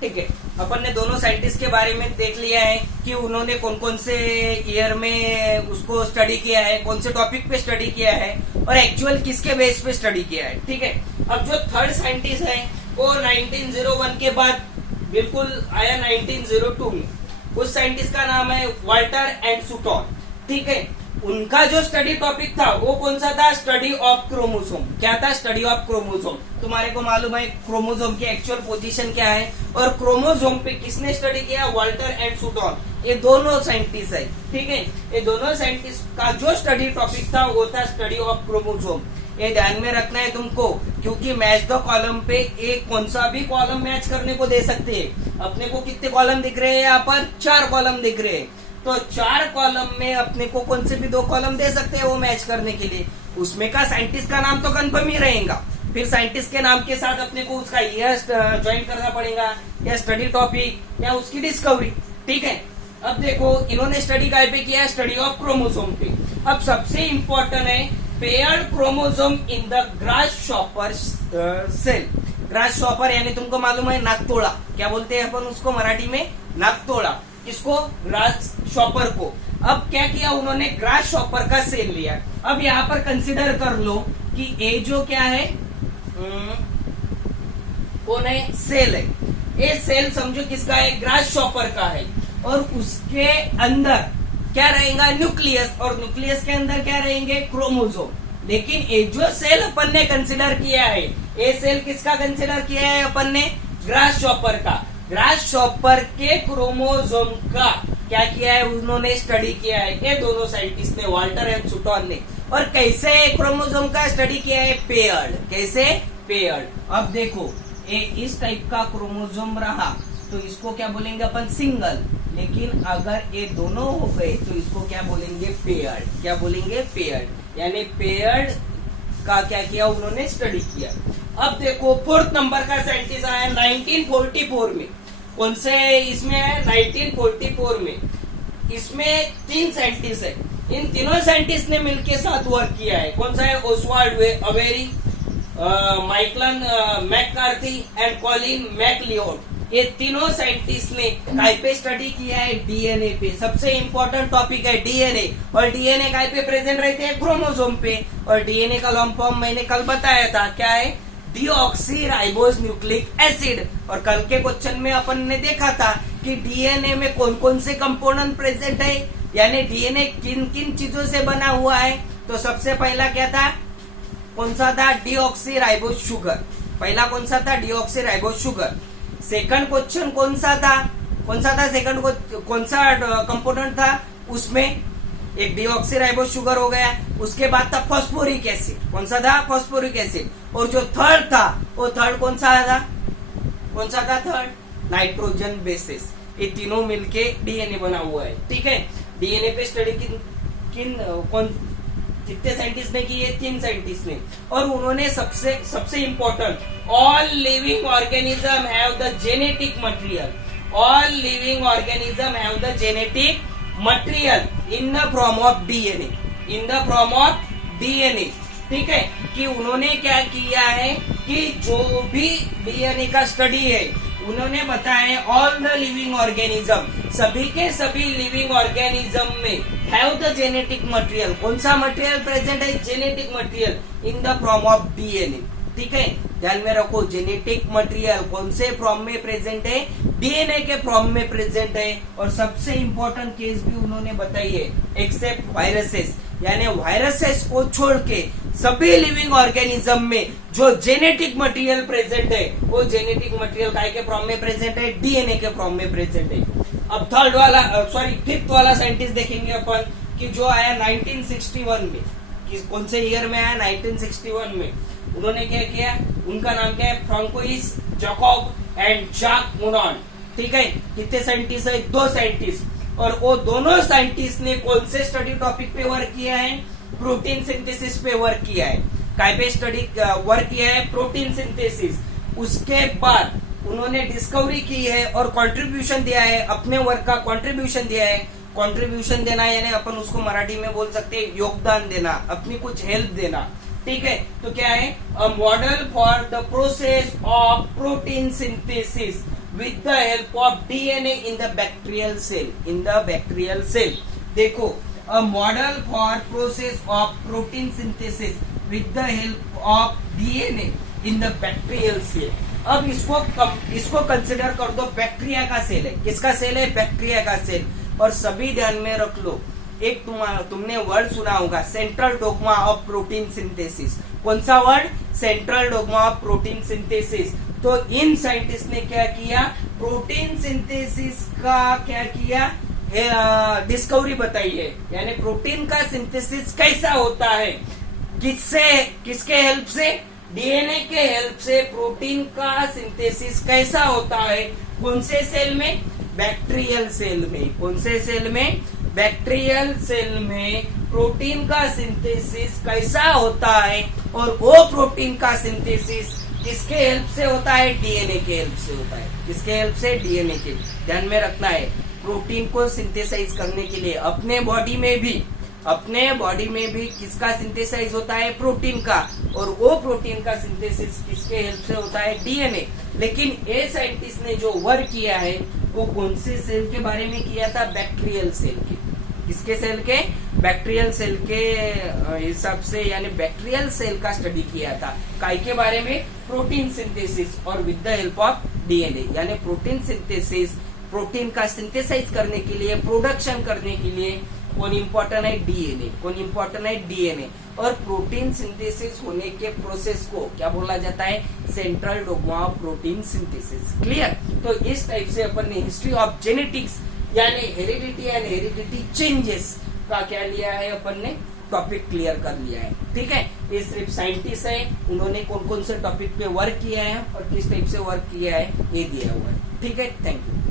ठीक है, अपन ने दोनों साइंटिस्ट के बारे में देख लिया है कि उन्होंने कौन कौन से ईयर में उसको स्टडी किया है, कौन से टॉपिक पे स्टडी किया है और एक्चुअल किसके बेस पे स्टडी किया है। ठीक है, अब जो थर्ड साइंटिस्ट है वो 1901 के बाद बिल्कुल आया 1902 में। उस साइंटिस्ट का नाम है वाल्टर एंड सूटॉन। ठीक है, उनका जो स्टडी टॉपिक था वो कौन सा था? Study of chromosome. क्या था? Study of chromosome. तुम्हारे को मालूम है क्रोमोसोम की एक्चुअल पोजीशन क्या है और क्रोमोसोम पे किसने स्टडी किया? Walter and Sutton. ये दोनों साइंटिस्ट है। ठीक है, ये दोनों साइंटिस्ट का जो स्टडी टॉपिक था वो था स्टडी ऑफ क्रोमोसोम। ये ध्यान में रखना है तुमको, क्योंकि मैच द कॉलम पे एक कौन सा भी कॉलम मैच करने को दे सकते हैं। अपने को कितने कॉलम दिख रहे हैं? यहाँ पर 4 कॉलम दिख रहे हैं, तो 4 कॉलम में अपने को कौन से भी 2 कॉलम दे सकते हैं वो मैच करने के लिए। उसमें का साइंटिस्ट का नाम तो कंफर्म ही रहेगा, फिर साइंटिस्ट के नाम के साथ अपने को उसका ईयर ज्वाइन करना पड़ेगा या स्टडी टॉपिक या उसकी डिस्कवरी। ठीक है, अब देखो इन्होंने स्टडी काय पे किया? स्टडी ऑफ क्रोमोसोम पे। अब सबसे इंपॉर्टेंट है paired chromosome in the grasshopper cell. Grasshopper यानी तुमको मालूम है नाकतोड़ा, क्या बोलते हैं अपन उसको मराठी में? नाकतोड़ा। किसको? ग्रास शॉपर को। अब क्या किया उन्होंने? ग्रास शॉपर का सेल लिया। अब यहाँ पर कंसिडर कर लो कि ए जो क्या है कौन है? सेल है। ये सेल समझो किसका है? ग्रास शॉपर का है। और उसके अंदर क्या रहेगा? न्यूक्लियस। और न्यूक्लियस के अंदर क्या रहेंगे? क्रोमोसोम। लेकिन ये जो सेल अपन ने कंसिडर किया है, ये सेल किसका कंसिडर किया है अपन ने? ग्रास शॉपर का। ग्रास शॉपर के क्रोमोसोम का क्या किया है उन्होंने? स्टडी किया है। ये दोनों साइंटिस्ट ने, वाल्टर एंड सूटॉन ने। और कैसे क्रोमोसोम का स्टडी किया है? पेयर्ड। कैसे? पेयर्ड। अब देखो ये इस टाइप का क्रोमोसोम रहा तो इसको क्या बोलेंगे अपन? सिंगल। लेकिन अगर ये दोनों हो गए तो इसको क्या बोलेंगे? पेयर्ड। क्या बोलेंगे? पेयर्ड। यानी पेयर्ड का क्या किया उन्होंने? स्टडी किया। अब देखो 4th नंबर का साइंटिस्ट आया 1944 में। कौन से इसमें है? 1944 में। इसमें 3 साइंटिस्ट है। इन तीनों साइंटिस्ट ने मिलकर साथ वर्क किया है। कौन सा है? Oswald Avery, Michael McCarty and Colin MacLeod. ये तीनों साइंटिस्ट ने काय पे स्टडी किया है? डीएनए पे। सबसे इंपॉर्टेंट टॉपिक है डीएनए। और डीएनए काय पे प्रेजेंट रहते हैं? क्रोमोसोम पे। और डीएनए का लॉन्ग फॉर्म मैंने कल बताया था, क्या है? Deoxy ribose nucleic acid. और कल के क्वेश्चन में अपन ने देखा था कि डीएनए में कौन कौन से कंपोनेंट प्रेजेंट है, यानी डीएनए किन किन चीजों से बना हुआ है। तो सबसे पहला क्या था? कौन सा था? Deoxy ribose sugar. पहला कौन सा था? Deoxy ribose sugar. Second question कौन सा था? कौन सा था सेकंड? कौन सा कंपोनेंट था उसमें? एक डीऑक्सी राइबोस शुगर हो गया। उसके बाद था फॉस्फोरिक एसिड। कौन सा था? Phosphoric acid. और जो थर्ड था वो थर्ड कौन सा था? कौन सा था थर्ड? Nitrogen bases. ये तीनों मिलके डीएनए बना हुआ है। ठीक है, डीएनए पे स्टडी कितने साइंटिस्ट ने की? ये 3 साइंटिस्ट ने। और उन्होंने सबसे important, all living organism have the genetic material. All living organism have the genetic material in the form of DNA. In the form of DNA. ठीक है, कि उन्होंने क्या किया है कि जो भी डीएनए का स्टडी है उन्होंने बताया ऑल द लिविंग ऑर्गेनिज्म, सभी के सभी लिविंग ऑर्गेनिज्म में हैव द जेनेटिक मटेरियल। कौन सा मटेरियल प्रेजेंट है? Genetic material in the form of DNA. ठीक है, ध्यान में रखो, जेनेटिक मटेरियल कौन से फॉर्म में प्रेजेंट है? डीएनए के फॉर्म में प्रेजेंट है। और सबसे इंपॉर्टेंट केस भी उन्होंने बताई है, एक्सेप्ट वायरसेस, यानी वायरसेस को छोड़ के सभी लिविंग ऑर्गेनिज्म में जो जेनेटिक मटेरियल प्रेजेंट है वो जेनेटिक मटेरियल काय के फॉर्म में प्रेजेंट है? डीएनए के फॉर्म में प्रेजेंट है। अब फिफ्थ वाला साइंटिस्ट देखेंगे अपन कि जो आया 1961 में। कौन से ईयर में आया? 1961 में। उन्होंने क्या किया? उनका नाम क्या है? Francois Jacob and Jacques Monod. ठीक है, कितने साइंटिस्ट है? 2 साइंटिस्ट। और वो दोनों साइंटिस्ट ने कौन से स्टडी टॉपिक पे वर्क किया है? प्रोटीन सिंथेसिस पे वर्क किया है। काय पे स्टडी वर्क किया है? Protein synthesis. उसके बाद उन्होंने डिस्कवरी की है और कंट्रीब्यूशन दिया है, अपने वर्क का कंट्रीब्यूशन दिया है। कंट्रीब्यूशन देना यानी अपन उसको मराठी में बोल सकते हैं योगदान देना, अपनी कुछ हेल्प देना। ठीक है, तो क्या है? A model for the process of protein synthesis with the help of DNA in the bacterial cell. देखो, a model for process of protein synthesis with the help of DNA in the bacterial cell. अब इसको consider कर दो, bacteria का cell है। किसका cell है? Bacteria का सेल। और सभी ध्यान में रख लो, एक तुमने वर्ड सुना होगा, central dogma of protein synthesis. कौन सा word? Central dogma of protein synthesis. तो इन साइंटिस्ट ने क्या किया? प्रोटीन सिंथेसिस का क्या किया? डिस्कवरी बताई है, यानी प्रोटीन का सिंथेसिस कैसा होता है, किसके हेल्प से? डीएनए के हेल्प से प्रोटीन का सिंथेसिस कैसा होता है? कौन से सेल में? बैक्टीरियल सेल में। कौन से सेल में? बैक्टीरियल सेल में प्रोटीन का सिंथेसिस कैसा होता है, और वो प्रोटीन का सिंथेसिस किसके हेल्प से होता है? डीएनए के हेल्प से होता है। किसके हेल्प से? डीएनए के। ध्यान में रखना है, प्रोटीन को सिंथेसाइज करने के लिए अपने बॉडी में भी किसका सिंथेसाइज होता है? प्रोटीन का। और वो प्रोटीन का सिंथेसिस किसके हेल्प से होता है? डीएनए। लेकिन ये साइंटिस्ट ने जो वर्क किया है वो कौन से सेल के बारे में किया था? बैक्टीरियल सेल के। किसके सेल के? बैक्टीरियल सेल के हिसाब से, यानी बैक्टीरियल सेल का स्टडी किया था। काय के बारे में? प्रोटीन सिंथेसिस और with the help of DNA, यानी प्रोटीन सिंथेसिस, प्रोटीन का सिंथेसाइज करने के लिए, प्रोडक्शन करने के लिए कौन इंपॉर्टेंट है? डीएनए। कौन इंपॉर्टेंट है? डीएनए। और प्रोटीन सिंथेसिस होने के प्रोसेस को क्या बोला जाता है? Central dogma of protein synthesis. Clear? तो इस टाइप से अपन ने हिस्ट्री ऑफ जेनेटिक्स यानी हेरिडिटी एंड हेरिडिटी चेंजेस का क्या लिया है? अपन ने टॉपिक क्लियर कर लिया है। ठीक है, ये सिर्फ साइंटिस्ट है, उन्होंने कौन कौन से टॉपिक पे वर्क किया है और किस टाइप से वर्क किया है ये दिया हुआ है। ठीक है, थैंक यू।